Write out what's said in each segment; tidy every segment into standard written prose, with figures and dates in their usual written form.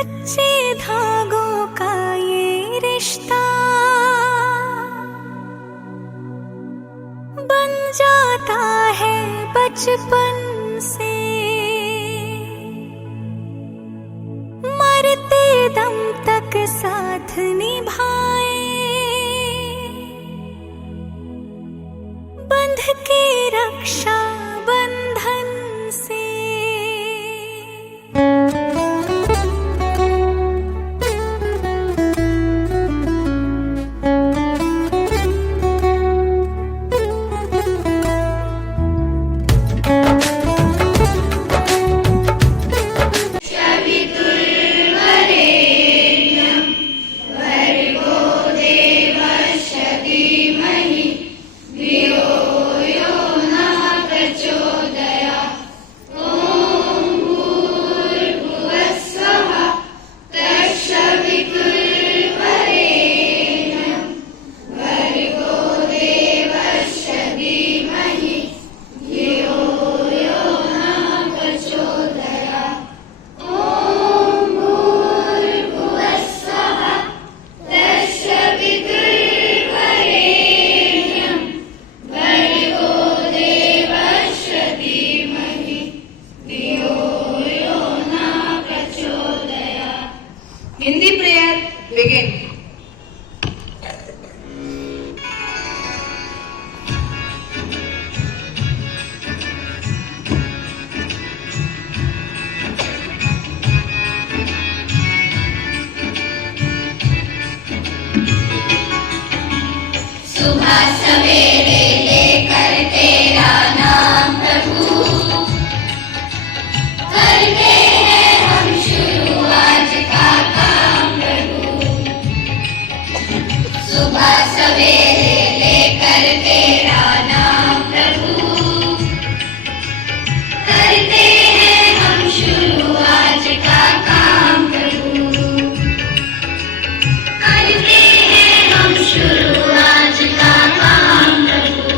कच्चे धागों का ये रिश्ता बन जाता है बचपन से, मरते दम तक साथ निभाए, बंध के रक्षा बंधन से। Hindi prayer begin. सुबह सवेरे लेकर तेरा नाम प्रभु, करते हैं हम शुरू आज का काम प्रभु। सुबह सवेरे लेकर तेरा नाम प्रभु, करते हैं हम शुरू आज का काम प्रभु, करते हैं हम शुरू आज का काम प्रभु।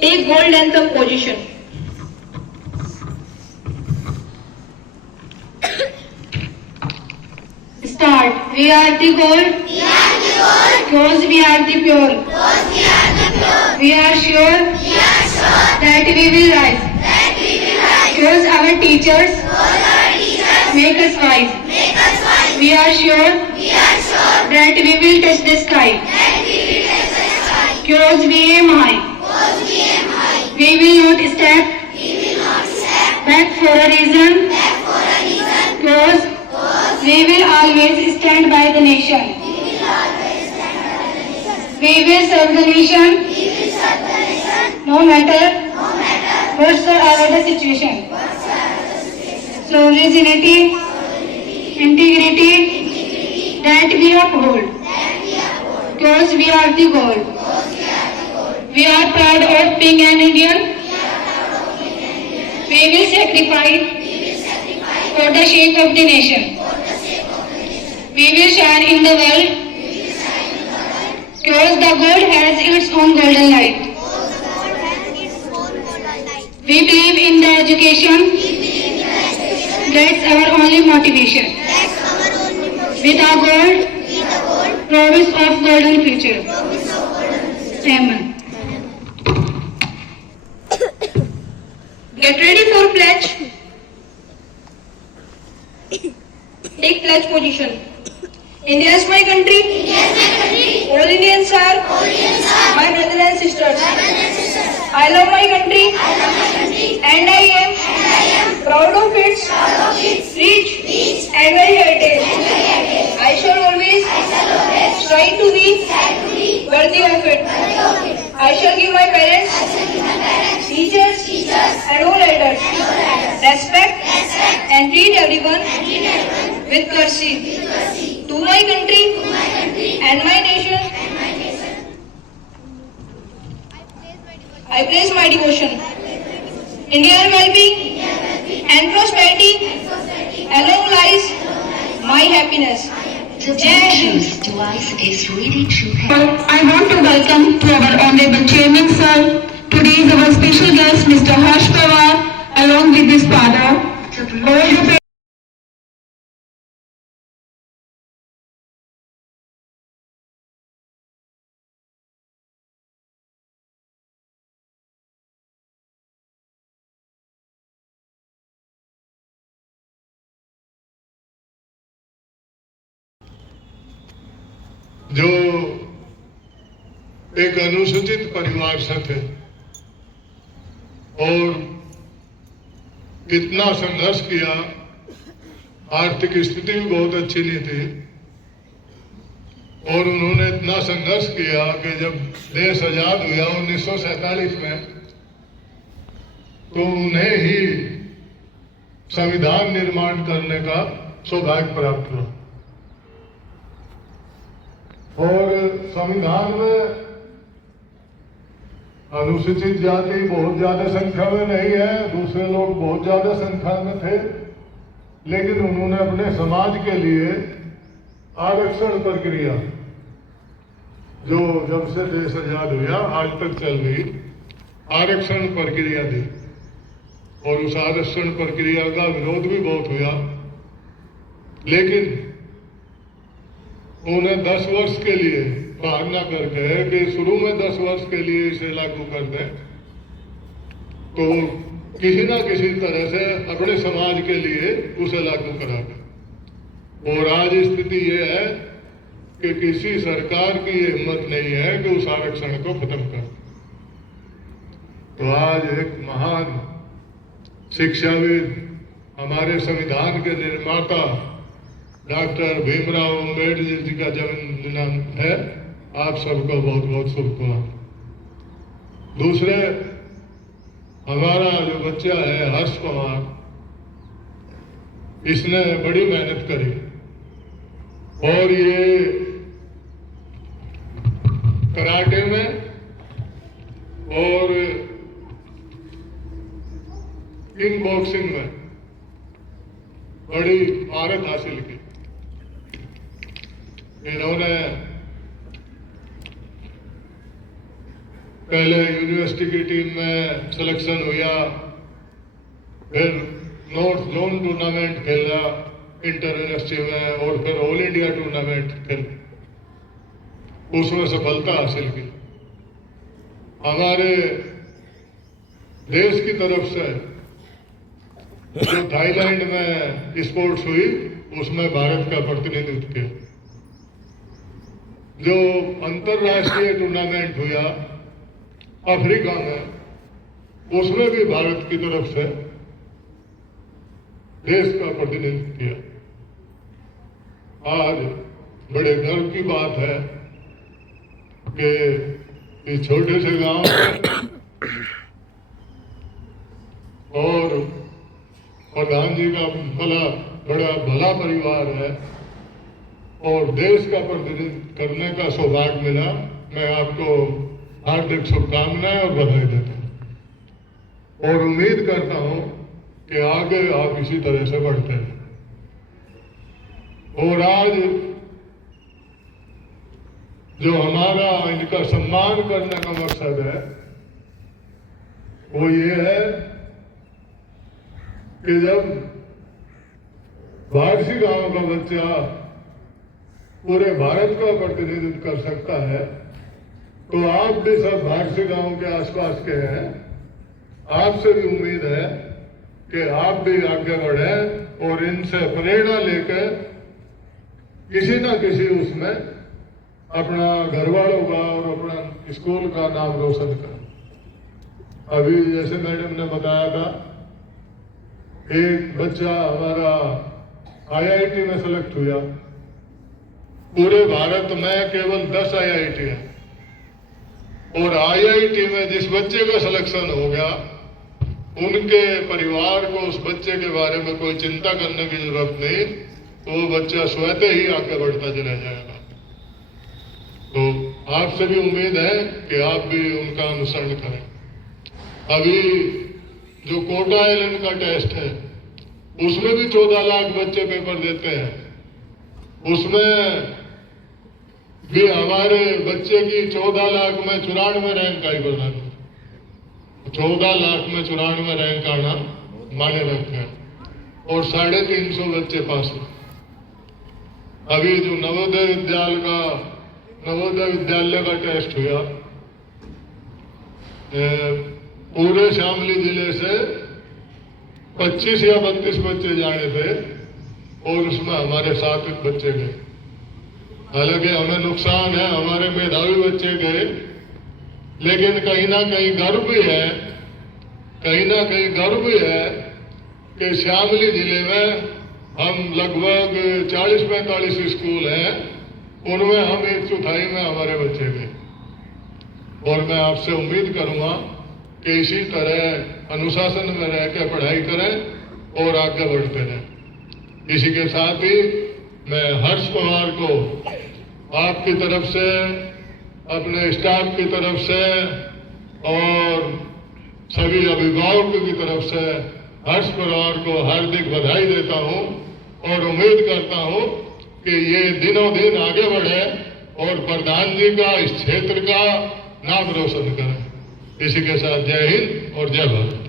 Take gold anthem position. Start. We are the gold. We are the gold. Those we are the pure. Those we are the pure. We are sure We are sure that we will rise. that we will rise. Those our teachers Those our teachers make us wise. make us wise. We are sure We are sure that we will touch the sky. that we will touch the sky. Cause we aim high. Cause we aim high. We will not step We will not step back for a reason. back for a reason. Cause we will always stand by the nation. We will serve the nation We will serve the nation no matter no matter whatsoever the situation. So originality, integrity, that we uphold. Because we are the gold. We are proud of being an Indian. We will sacrifice for the sake of the nation. We will shine in the world. Because the gold has its own golden light. We believe in the education. That's our only motivation. With our gold, promise of golden future. Amen. Get ready for pledge. Take pledge position. India is my country. All Indians are my brothers and sisters. I love my country. And I am proud of its rich and very heritage. I shall always strive to be worthy of it. I shall give my parents, teachers, and all elders respect and treat everyone with courtesy. To my country and my nation, I place my devotion. Indian well-being and prosperity along lies my happiness. The Bluetooth device is ready to pair. I want to welcome to our Honorable Chairman Sir. Today is our special guest Mr. Harsh Pawar along with his father. The Bluetooth जो एक अनुसूचित परिवार से थे और कितना संघर्ष किया, आर्थिक स्थिति भी बहुत अच्छी नहीं थी और उन्होंने इतना संघर्ष किया कि जब देश आजाद हुआ 1947 में तो उन्हें ही संविधान निर्माण करने का सौभाग्य प्राप्त हुआ और संविधान में अनुसूचित जाति बहुत ज्यादा संख्या में नहीं है, दूसरे लोग बहुत ज्यादा संख्या में थे, लेकिन उन्होंने अपने समाज के लिए आरक्षण प्रक्रिया जो जब से देश आजाद हुआ आज तक चल रही आरक्षण प्रक्रिया दी और उस आरक्षण प्रक्रिया का विरोध भी बहुत हुआ, लेकिन उन्हें 10 वर्ष के लिए प्रार्थना करके कि शुरू में 10 वर्ष के लिए इसे लागू कर दें तो किसी ना किसी तरह से अपने समाज के लिए उसे लागू करा दें। और आज स्थिति ये है कि किसी सरकार की ये हिम्मत नहीं है कि उस आरक्षण को खत्म कर। तो आज एक महान शिक्षाविद हमारे संविधान के निर्माता डॉक्टर भीमराव अम्बेडकर जी का जन्मदिन है। आप सबको बहुत बहुत शुभकामनाएं। दूसरे हमारा जो बच्चा है हर्ष पवार, इसने बड़ी मेहनत करी और ये कराटे में और किक बॉक्सिंग में बड़ी महारत हासिल की। इन्होंने पहले यूनिवर्सिटी की टीम में सिलेक्शन हुआ, फिर नॉर्थ जोन टूर्नामेंट खेला इंटर यूनिवर्सिटी में, और फिर ऑल इंडिया टूर्नामेंट खेल, उसमें सफलता हासिल की। हमारे देश की तरफ से जो थाईलैंड में स्पोर्ट्स हुई उसमें भारत का प्रतिनिधित्व किया। जो अंतरराष्ट्रीय टूर्नामेंट हुआ अफ्रीका में, उसमें भी भारत की तरफ से देश का प्रतिनिधित्व किया। आज बड़े गर्व की बात है कि इस छोटे से गांव में और प्रधान जी का बड़ा भला परिवार है और देश का प्रतिनिधित्व करने का सौभाग्य मिला। मैं आपको हार्दिक शुभकामनाएं और बधाई देता हूं और उम्मीद करता हूं कि आगे आप इसी तरह से बढ़ते हैं। और आज जो हमारा इनका सम्मान करने का मकसद है वो ये है कि जब भारती गांव का बच्चा पूरे भारत का प्रतिनिधित्व कर सकता है तो आप भी सब भारती गांव के आसपास के हैं, आपसे भी उम्मीद है कि आप भी आगे बढ़े और इनसे प्रेरणा लेकर किसी ना किसी उसमें अपना घर वालों का और अपना स्कूल का नाम रोशन करें। अभी जैसे मैडम ने बताया था, एक बच्चा हमारा IIT में सेलेक्ट हुआ। पूरे भारत में केवल 10 IIT है और IIT में जिस बच्चे का सिलेक्शन हो गया उनके परिवार को उस बच्चे के बारे में कोई चिंता करने की जरूरत नहीं, तो वो बच्चा स्वतः ही आगे बढ़ता चला जाएगा। तो आपसे भी उम्मीद है कि आप भी उनका अनुसरण करें। अभी जो कोटा आइलैंड का टेस्ट है उसमें भी 14 लाख बच्चे पेपर देते हैं, उसमें भी हमारे बच्चे की 14 लाख में 94 रैंक आई। बना 14 लाख में 94 रैंक आना माने रखते हैं और 350 बच्चे पास हैं। अभी जो नवोदय विद्यालय का टेस्ट हुआ, पूरे शामली जिले से 25 या 32 बच्चे जाने थे और उसमें हमारे 7 बच्चे गए। हालांकि हमें नुकसान है, हमारे मेधावी बच्चे गए, लेकिन कहीं ना कहीं गर्व भी है, कि शामली जिले में हम लगभग 40-45 स्कूल हैं, उनमें हम 1/4 में हमारे बच्चे गए। और मैं आपसे उम्मीद करूंगा कि इसी तरह अनुशासन में रह कर पढ़ाई करें और आगे बढ़ते रहें। इसी के साथ ही मैं हर्ष पवार को आपकी तरफ से, अपने स्टाफ की तरफ से और सभी अभिभावकों की तरफ से हर्ष पवार को हार्दिक बधाई देता हूं और उम्मीद करता हूं कि ये दिनों दिन आगे बढ़े और प्रधान जी का इस क्षेत्र का नाम रोशन करें। इसी के साथ जय हिंद और जय भारत।